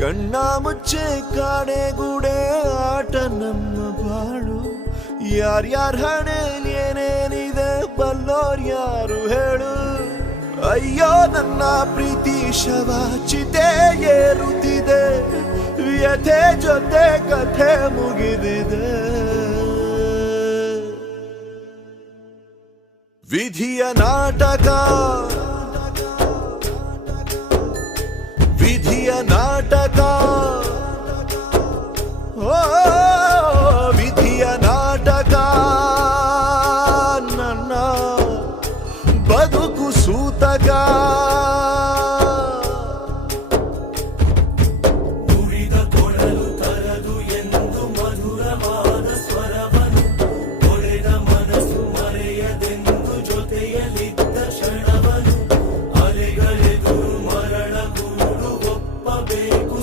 ಕಣ್ಣ ಮುಚ್ಚೆ ಕಾಡೆಗೂಡೆ ಆಟ ನಮ್ಮ ಬಾಳು. ಯಾರ್ಯಾರ ಹಣೆಯಲ್ಲಿ ಏನೇನಿದೆ ಬಲ್ಲೋರ್ ಯಾರು ಹೇಳು. ಅಯ್ಯೋ ನನ್ನ ಪ್ರೀತಿ ಶವ ಚಿತೆ ಏರುತ್ತಿದೆ, ವ್ಯಥೆ ಜೊತೆ ಕಥೆ ಮುಗಿದಿದೆ. ವಿಧಿಯ ನಾಟಕ